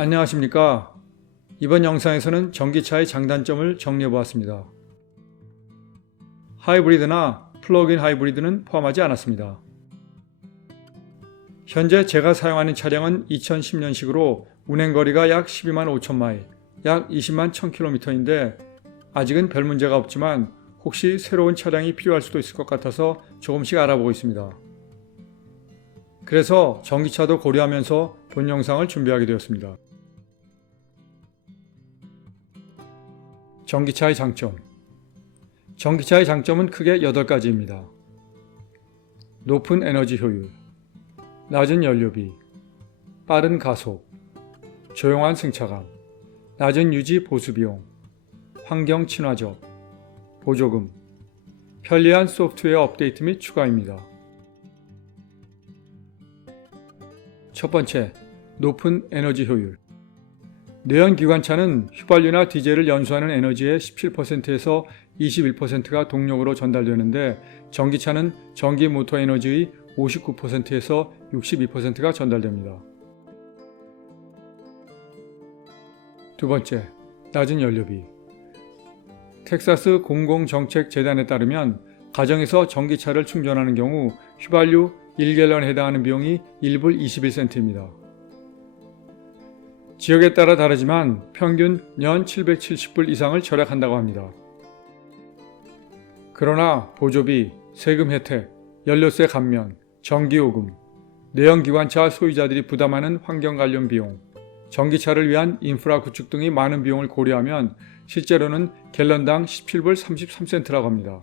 안녕하십니까. 이번 영상에서는 전기차의 장단점을 정리해 보았습니다. 하이브리드나 플러그인 하이브리드는 포함하지 않았습니다. 현재 제가 사용하는 차량은 2010년식으로 운행거리가 약 12만 5천 마일, 약 20만 1000km인데 아직은 별 문제가 없지만 혹시 새로운 차량이 필요할 수도 있을 것 같아서 조금씩 알아보고 있습니다. 그래서 전기차도 고려하면서 본 영상을 준비하게 되었습니다. 전기차의 장점. 전기차의 장점은 크게 8가지입니다. 높은 에너지 효율, 낮은 연료비, 빠른 가속, 조용한 승차감, 낮은 유지 보수 비용, 환경 친화적, 보조금, 편리한 소프트웨어 업데이트 및 추가입니다. 첫 번째, 높은 에너지 효율. 내연기관차는 휘발유나 디젤을 연소하는 에너지의 17%에서 21%가 동력으로 전달되는데 전기차는 전기 모터 에너지의 59%에서 62%가 전달됩니다. 두 번째, 낮은 연료비. 텍사스 공공정책재단에 따르면 가정에서 전기차를 충전하는 경우 휘발유 1갤런에 해당하는 비용이 1불 21센트입니다. 지역에 따라 다르지만 평균 연 770불 이상을 절약한다고 합니다. 그러나 보조비, 세금 혜택, 연료세 감면, 전기요금, 내연기관차 소유자들이 부담하는 환경 관련 비용, 전기차를 위한 인프라 구축 등의 많은 비용을 고려하면 실제로는 갤런당 17불 33센트라고 합니다.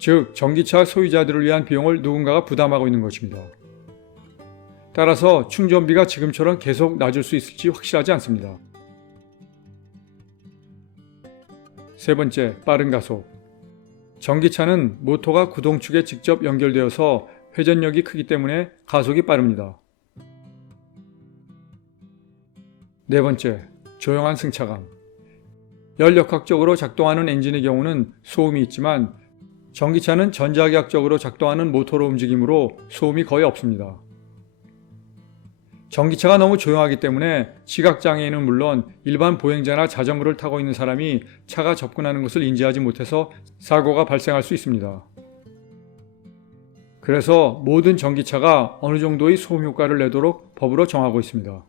즉, 전기차 소유자들을 위한 비용을 누군가가 부담하고 있는 것입니다. 따라서 충전비가 지금처럼 계속 낮을 수 있을지 확실하지 않습니다. 세 번째, 빠른 가속. 전기차는 모터가 구동축에 직접 연결되어서 회전력이 크기 때문에 가속이 빠릅니다. 네 번째, 조용한 승차감. 열역학적으로 작동하는 엔진의 경우는 소음이 있지만 전기차는 전자기학적으로 작동하는 모터로 움직이므로 소음이 거의 없습니다. 전기차가 너무 조용하기 때문에 시각장애인은 물론 일반 보행자나 자전거를 타고 있는 사람이 차가 접근하는 것을 인지하지 못해서 사고가 발생할 수 있습니다. 그래서 모든 전기차가 어느 정도의 소음 효과를 내도록 법으로 정하고 있습니다.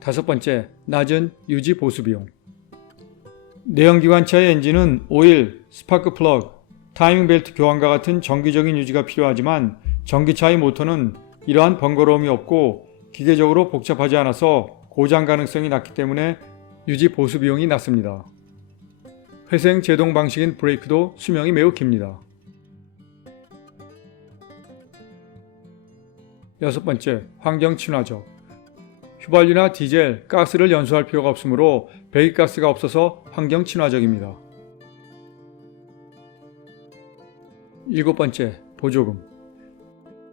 다섯 번째, 낮은 유지 보수 비용. 내연기관차의 엔진은 오일, 스파크 플러그, 타이밍 벨트 교환과 같은 정기적인 유지가 필요하지만 전기차의 모터는 이러한 번거로움이 없고 기계적으로 복잡하지 않아서 고장 가능성이 낮기 때문에 유지 보수 비용이 낮습니다. 회생 제동 방식인 브레이크도 수명이 매우 깁니다. 여섯 번째, 환경 친화적. 휘발유나 디젤, 가스를 연소할 필요가 없으므로 배기가스가 없어서 환경 친화적입니다. 일곱 번째, 보조금.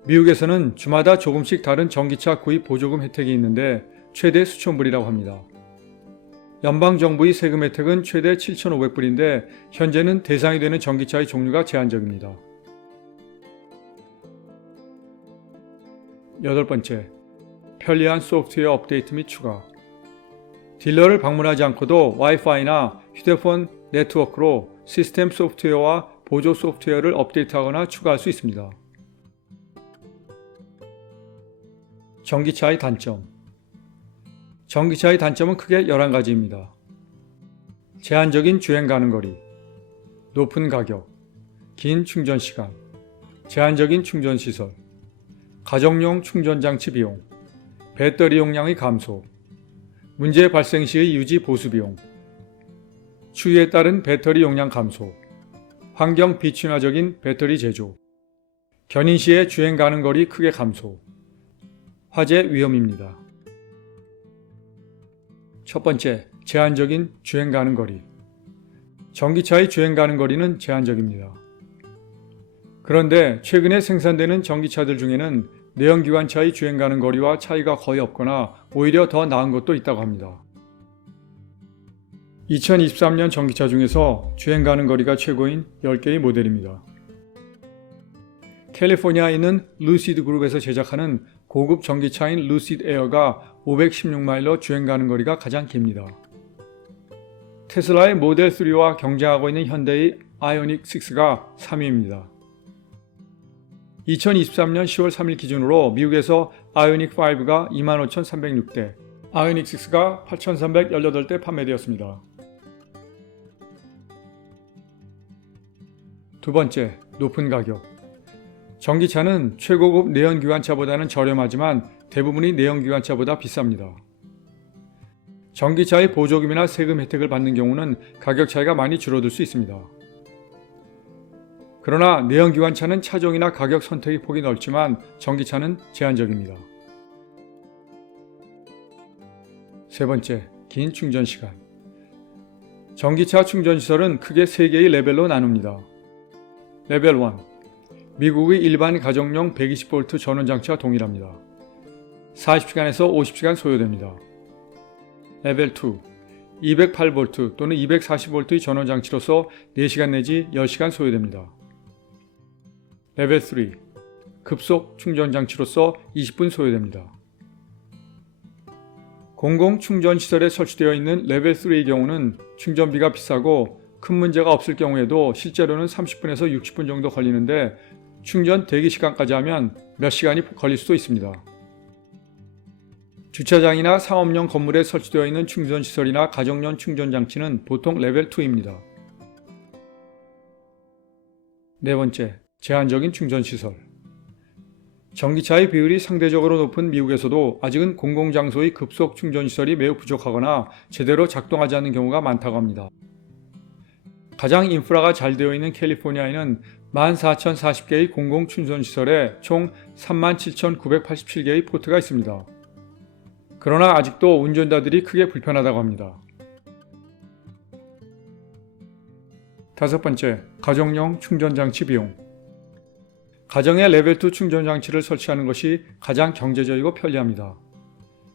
미국에서는 주마다 조금씩 다른 전기차 구입 보조금 혜택이 있는데 최대 수천 불이라고 합니다. 연방정부의 세금 혜택은 최대 7,500불인데 현재는 대상이 되는 전기차의 종류가 제한적입니다. 여덟 번째, 편리한 소프트웨어 업데이트 및 추가. 딜러를 방문하지 않고도 와이파이나 휴대폰 네트워크로 시스템 소프트웨어와 보조 소프트웨어를 업데이트하거나 추가할 수 있습니다. 전기차의 단점. 전기차의 단점은 크게 11가지입니다. 제한적인 주행 가능 거리, 높은 가격, 긴 충전 시간, 제한적인 충전 시설, 가정용 충전 장치 비용, 배터리 용량의 감소, 문제 발생 시의 유지 보수 비용, 추위에 따른 배터리 용량 감소, 환경 비친화적인 배터리 제조, 견인 시의 주행 가능 거리 크게 감소, 화재 위험입니다. 첫 번째, 제한적인 주행 가능 거리. 전기차의 주행 가능 거리는 제한적입니다. 그런데 최근에 생산되는 전기차들 중에는 내연기관차의 주행 가능 거리와 차이가 거의 없거나 오히려 더 나은 것도 있다고 합니다. 2023년 전기차 중에서 주행 가능 거리가 최고인 10개의 모델입니다. 캘리포니아에 있는 루시드 그룹에서 제작하는 고급 전기차인 루시드 에어가 516마일로 주행 가는 거리가 가장 깁니다. 테슬라의 모델 3와 경쟁하고 있는 현대의 아이오닉 6가 3위입니다. 2023년 10월 3일 기준으로 미국에서 아이오닉 5가 25,306대, 아이오닉 6가 8,318대 판매되었습니다. 두 번째, 높은 가격. 전기차는 최고급 내연기관차보다는 저렴하지만 대부분이 내연기관차보다 비쌉니다. 전기차의 보조금이나 세금 혜택을 받는 경우는 가격 차이가 많이 줄어들 수 있습니다. 그러나 내연기관차는 차종이나 가격 선택의 폭이 넓지만 전기차는 제한적입니다. 세 번째, 긴 충전시간. 전기차 충전시설은 크게 3개의 레벨로 나눕니다. 레벨 1. 미국의 일반 가정용 120V 전원장치와 동일합니다. 40시간에서 50시간 소요됩니다. 레벨 2. 208V 또는 240V의 전원장치로서 4시간 내지 10시간 소요됩니다. 레벨 3. 급속 충전장치로서 20분 소요됩니다. 공공 충전시설에 설치되어 있는 레벨 3의 경우는 충전비가 비싸고 큰 문제가 없을 경우에도 실제로는 30분에서 60분 정도 걸리는데 충전 대기 시간까지 하면 몇 시간이 걸릴 수도 있습니다. 주차장이나 상업용 건물에 설치되어 있는 충전시설이나 가정용 충전장치는 보통 레벨 2입니다. 네 번째, 제한적인 충전시설. 전기차의 비율이 상대적으로 높은 미국에서도 아직은 공공장소의 급속 충전시설이 매우 부족하거나 제대로 작동하지 않는 경우가 많다고 합니다. 가장 인프라가 잘 되어 있는 캘리포니아에는 14,040개의 공공충전시설에 총 37,987개의 포트가 있습니다. 그러나 아직도 운전자들이 크게 불편하다고 합니다. 다섯 번째, 가정용 충전장치 비용. 가정에 레벨 2 충전장치를 설치하는 것이 가장 경제적이고 편리합니다.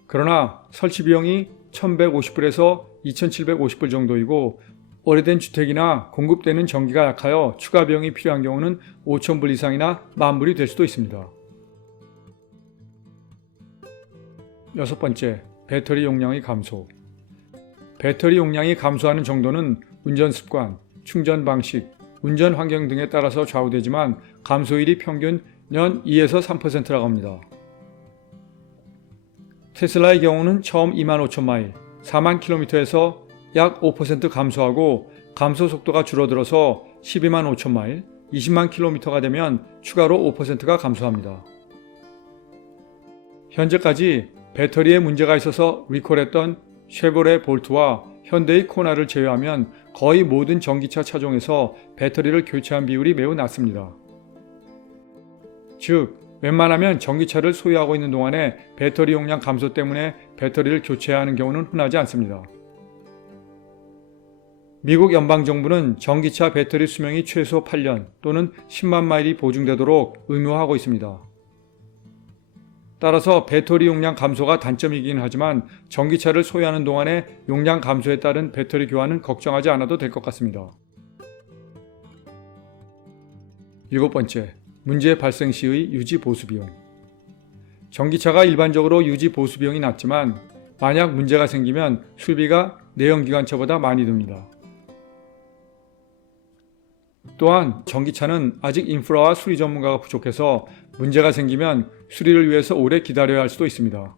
그러나 설치 비용이 1,150불에서 2,750불 정도이고 오래된 주택이나 공급되는 전기가 약하여 추가 비용이 필요한 경우는 5,000불 이상이나 10,000불이 될 수도 있습니다. 여섯 번째, 배터리 용량의 감소. 배터리 용량이 감소하는 정도는 운전 습관, 충전 방식, 운전 환경 등에 따라서 좌우되지만 감소율이 평균 연 2에서 3%라고 합니다. 테슬라의 경우는 처음 25,000마일, 4만 킬로미터에서 약 5% 감소하고 감소 속도가 줄어들어서 12만 5천 마일, 20만 킬로미터가 되면 추가로 5%가 감소합니다. 현재까지 배터리에 문제가 있어서 리콜했던 쉐보레 볼트와 현대의 코나를 제외하면 거의 모든 전기차 차종에서 배터리를 교체한 비율이 매우 낮습니다. 즉, 웬만하면 전기차를 소유하고 있는 동안에 배터리 용량 감소 때문에 배터리를 교체해야 하는 경우는 흔하지 않습니다. 미국 연방정부는 전기차 배터리 수명이 최소 8년 또는 10만 마일이 보증되도록 의무화하고 있습니다. 따라서 배터리 용량 감소가 단점이긴 하지만 전기차를 소유하는 동안에 용량 감소에 따른 배터리 교환은 걱정하지 않아도 될 것 같습니다. 일곱 번째, 문제 발생 시의 유지 보수 비용. 전기차가 일반적으로 유지 보수 비용이 낮지만 만약 문제가 생기면 수리비가 내연기관차보다 많이 듭니다. 또한 전기차는 아직 인프라와 수리 전문가가 부족해서 문제가 생기면 수리를 위해서 오래 기다려야 할 수도 있습니다.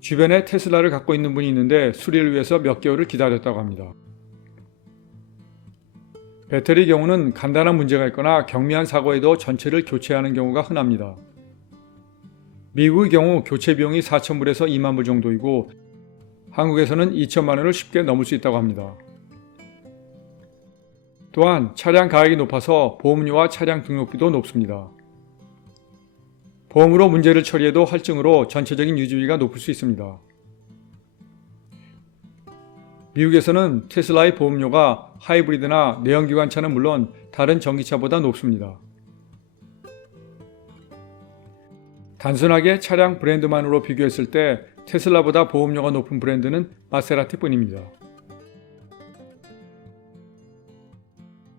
주변에 테슬라를 갖고 있는 분이 있는데 수리를 위해서 몇 개월을 기다렸다고 합니다. 배터리 경우는 간단한 문제가 있거나 경미한 사고에도 전체를 교체하는 경우가 흔합니다. 미국의 경우 교체 비용이 4,000불에서 2만 불 정도이고 한국에서는 2천만 원을 쉽게 넘을 수 있다고 합니다. 또한 차량 가격이 높아서 보험료와 차량 등록비도 높습니다. 보험으로 문제를 처리해도 할증으로 전체적인 유지비가 높을 수 있습니다. 미국에서는 테슬라의 보험료가 하이브리드나 내연기관차는 물론 다른 전기차보다 높습니다. 단순하게 차량 브랜드만으로 비교했을 때 테슬라보다 보험료가 높은 브랜드는 마세라티뿐입니다.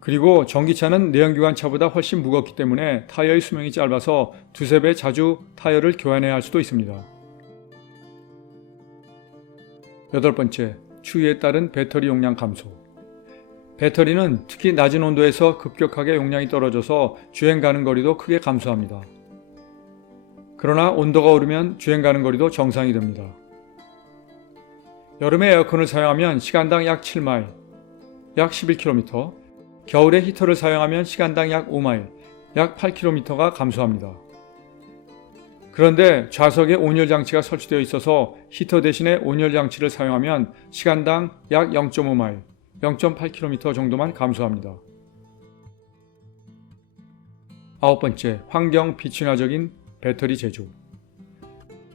그리고 전기차는 내연기관차보다 훨씬 무겁기 때문에 타이어의 수명이 짧아서 두세 배 자주 타이어를 교환해야 할 수도 있습니다. 8번째, 추위에 따른 배터리 용량 감소. 배터리는 특히 낮은 온도에서 급격하게 용량이 떨어져서 주행 가는 거리도 크게 감소합니다. 그러나 온도가 오르면 주행 가는 거리도 정상이 됩니다. 여름에 에어컨을 사용하면 시간당 약 7마일, 약 11km, 겨울에 히터를 사용하면 시간당 약 5마일, 약 8km가 감소합니다. 그런데 좌석에 온열 장치가 설치되어 있어서 히터 대신에 온열 장치를 사용하면 시간당 약 0.5마일, 0.8km 정도만 감소합니다. 9번째, 환경 비친화적인 배터리 제조.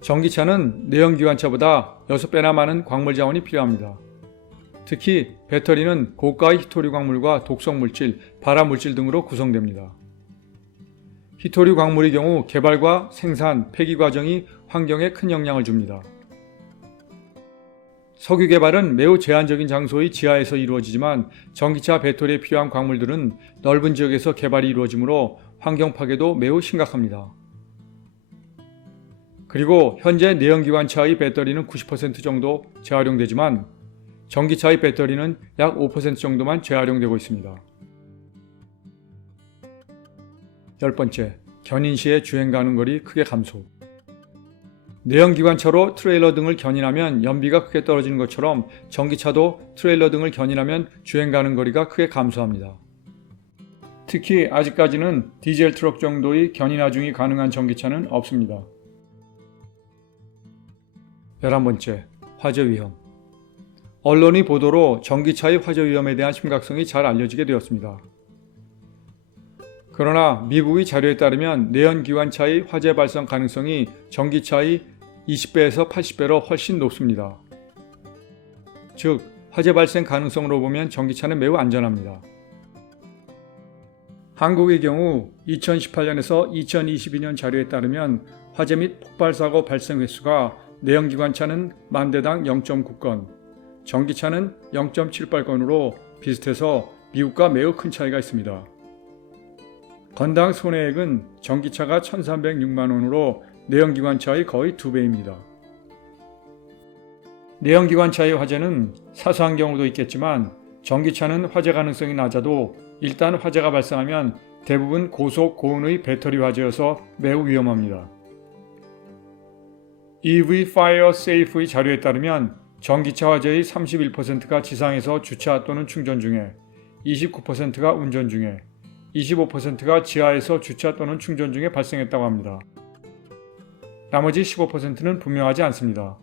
전기차는 내연기관차보다 6배나 많은 광물 자원이 필요합니다. 특히 배터리는 고가의 히토류 광물과 독성 물질, 발암 물질 등으로 구성됩니다. 히토류 광물의 경우 개발과 생산, 폐기 과정이 환경에 큰 영향을 줍니다. 석유 개발은 매우 제한적인 장소의 지하에서 이루어지지만 전기차 배터리에 필요한 광물들은 넓은 지역에서 개발이 이루어지므로 환경 파괴도 매우 심각합니다. 그리고 현재 내연기관차의 배터리는 90% 정도 재활용되지만 전기차의 배터리는 약 5% 정도만 재활용되고 있습니다. 10번째, 견인 시에 주행 가는 거리 크게 감소. 내연기관차로 트레일러 등을 견인하면 연비가 크게 떨어지는 것처럼 전기차도 트레일러 등을 견인하면 주행 가는 거리가 크게 감소합니다. 특히 아직까지는 디젤 트럭 정도의 견인 하중이 가능한 전기차는 없습니다. 11번째, 화재 위험. 언론의 보도로 전기차의 화재 위험에 대한 심각성이 잘 알려지게 되었습니다. 그러나 미국의 자료에 따르면 내연기관차의 화재 발생 가능성이 전기차의 20배에서 80배로 훨씬 높습니다. 즉, 화재 발생 가능성으로 보면 전기차는 매우 안전합니다. 한국의 경우 2018년에서 2022년 자료에 따르면 화재 및 폭발 사고 발생 횟수가 내연기관차는 만 대당 0.9건, 전기차는 0.78건으로 비슷해서 미국과 매우 큰 차이가 있습니다. 건당 손해액은 전기차가 1,306만 원으로 내연기관차의 거의 2배입니다. 내연기관차의 화재는 사소한 경우도 있겠지만 전기차는 화재 가능성이 낮아도 일단 화재가 발생하면 대부분 고속 고온의 배터리 화재여서 매우 위험합니다. EV Fire Safe의 자료에 따르면 전기차 화재의 31%가 지상에서 주차 또는 충전 중에, 29%가 운전 중에, 25%가 지하에서 주차 또는 충전 중에 발생했다고 합니다. 나머지 15%는 분명하지 않습니다.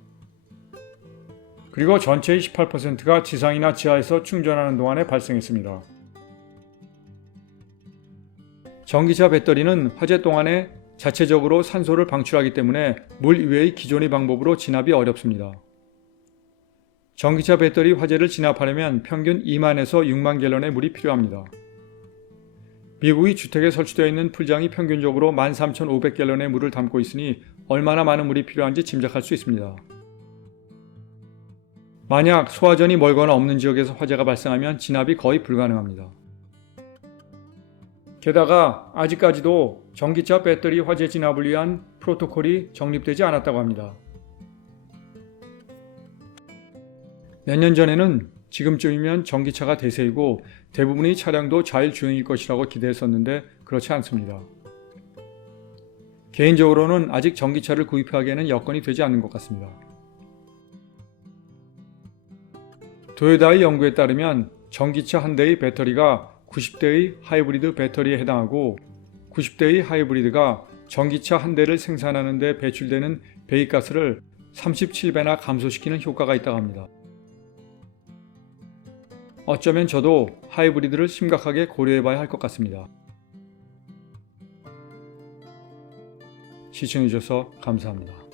그리고 전체의 18%가 지상이나 지하에서 충전하는 동안에 발생했습니다. 전기차 배터리는 화재 동안에 자체적으로 산소를 방출하기 때문에 물 이외의 기존의 방법으로 진압이 어렵습니다. 전기차 배터리 화재를 진압하려면 평균 2만에서 6만 갤런의 물이 필요합니다. 미국의 주택에 설치되어 있는 풀장이 평균적으로 13,500갤런의 물을 담고 있으니 얼마나 많은 물이 필요한지 짐작할 수 있습니다. 만약 소화전이 멀거나 없는 지역에서 화재가 발생하면 진압이 거의 불가능합니다. 게다가 아직까지도 전기차 배터리 화재 진압을 위한 프로토콜이 정립되지 않았다고 합니다. 몇 년 전에는 지금쯤이면 전기차가 대세이고 대부분의 차량도 자율주행일 것이라고 기대했었는데 그렇지 않습니다. 개인적으로는 아직 전기차를 구입하기에는 여건이 되지 않는 것 같습니다. 도요타의 연구에 따르면 전기차 한 대의 배터리가 90대의 하이브리드 배터리에 해당하고 90대의 하이브리드가 전기차 한 대를 생산하는 데 배출되는 배기가스를 37배나 감소시키는 효과가 있다고 합니다. 어쩌면 저도 하이브리드를 심각하게 고려해봐야 할 것 같습니다. 시청해주셔서 감사합니다.